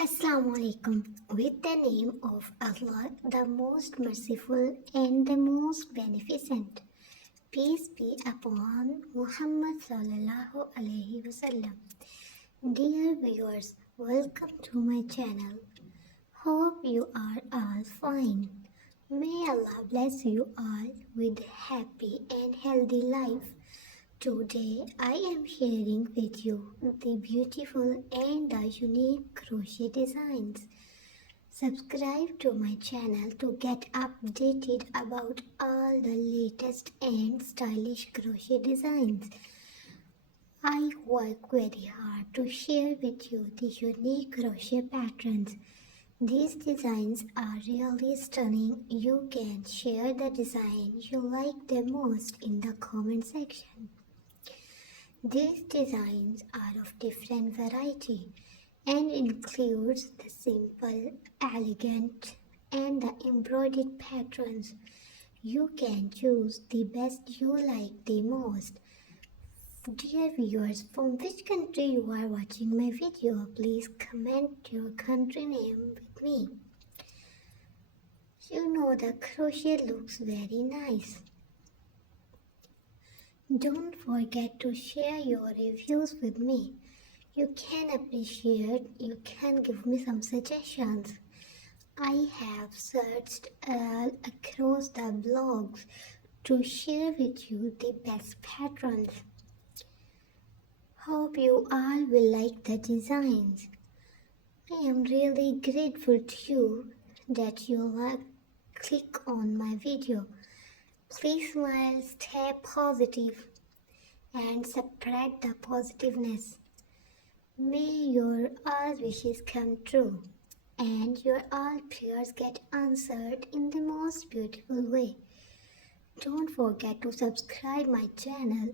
Assalamu alaikum. With the name of Allah, the most merciful and the most beneficent. Peace be upon Muhammad sallallahu alaihi wasallam. Dear viewers, welcome to my channel. Hope you are all fine. May Allah bless you all with a happy and healthy life. Today I am sharing with you the beautiful and the unique crochet designs. Subscribe to my channel to get updated about all the latest and stylish crochet designs. I work very hard to share with you the unique crochet patterns. These designs are really stunning. You can share the design you like the most in the comment section. These designs are of different variety and includes the simple, elegant and the embroidered patterns. You can choose the best you like the most. Dear viewers, from which country you are watching my video, please comment your country name with me. You know the crochet looks very nice. Don't forget to share your reviews with me. You can appreciate, you can give me some suggestions. I have searched across the blogs to share with you the best patterns. Hope you all will like the designs. I am really grateful to you that you click on my video. Please smile, stay positive, and spread the positiveness. May your all wishes come true, and your all prayers get answered in the most beautiful way. Don't forget to subscribe my channel.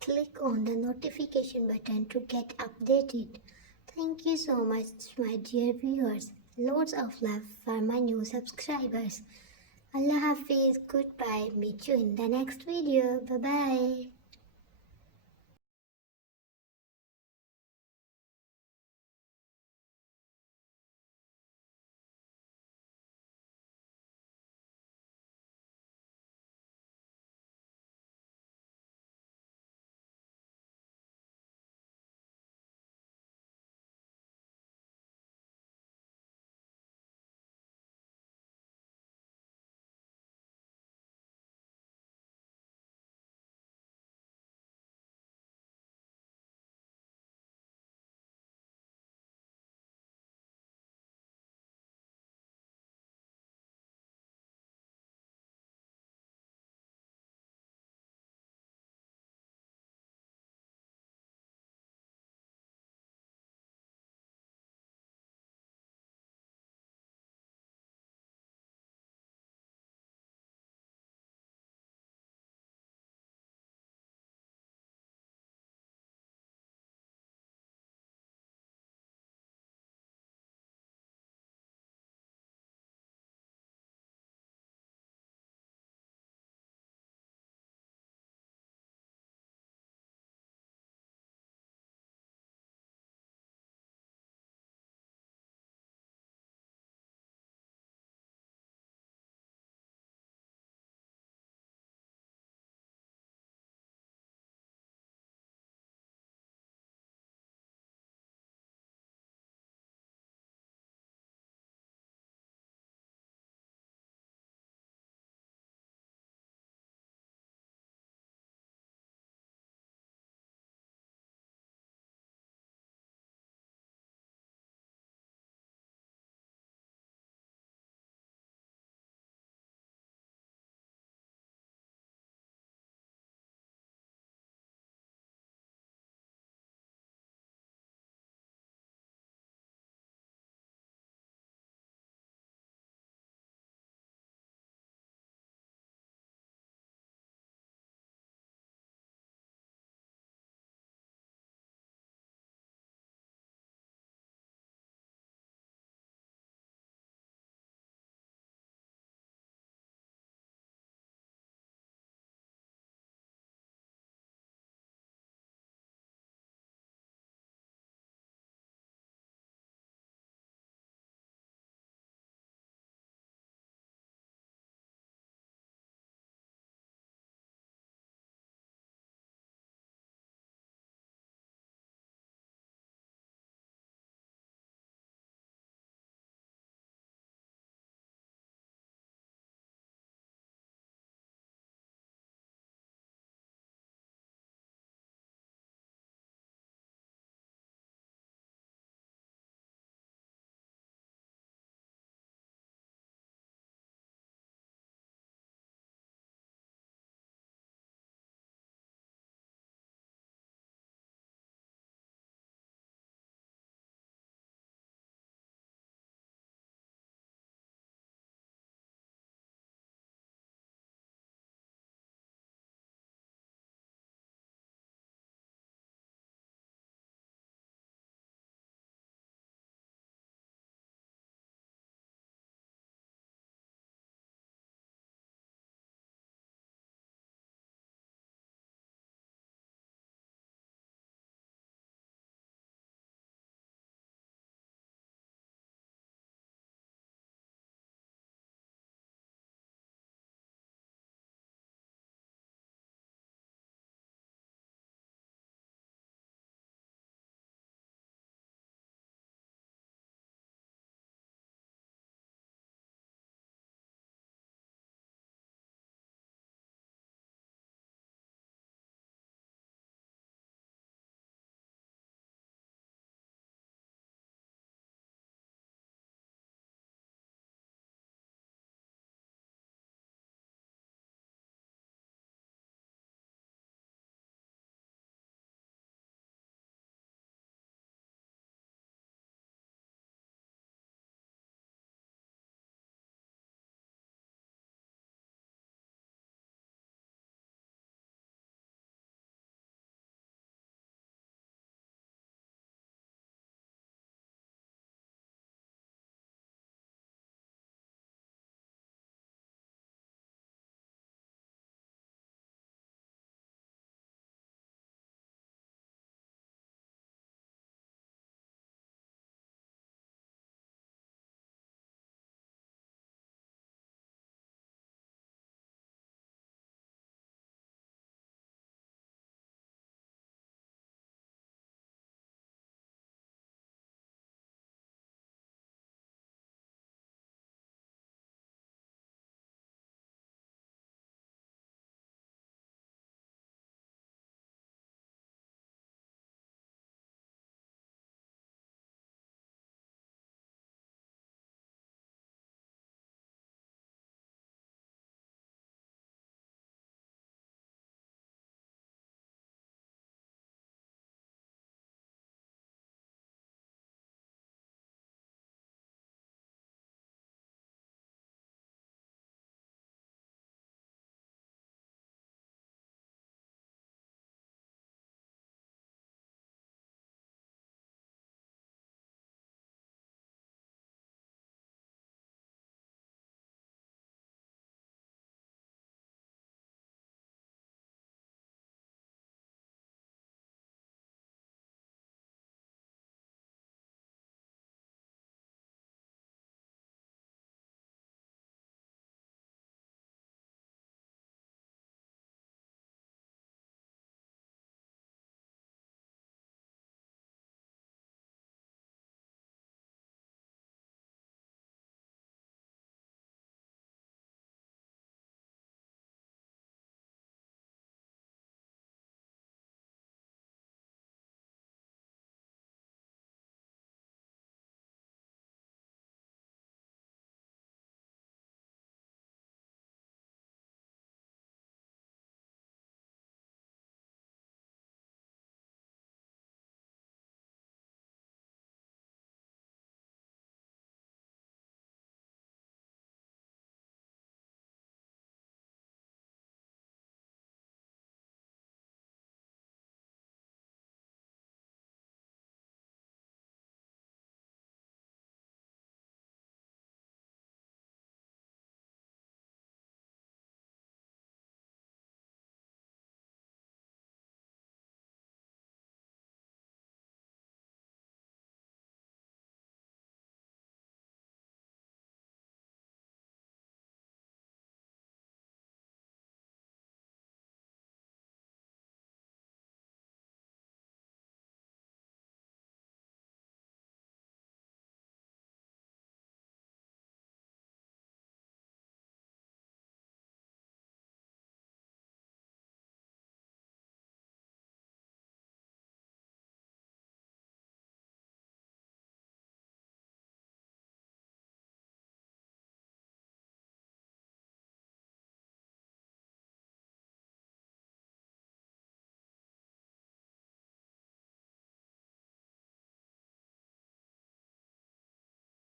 Click on the notification button to get updated. Thank you so much, my dear viewers. Loads of love for my new subscribers. Allah Hafiz, goodbye, meet you in the next video, bye bye.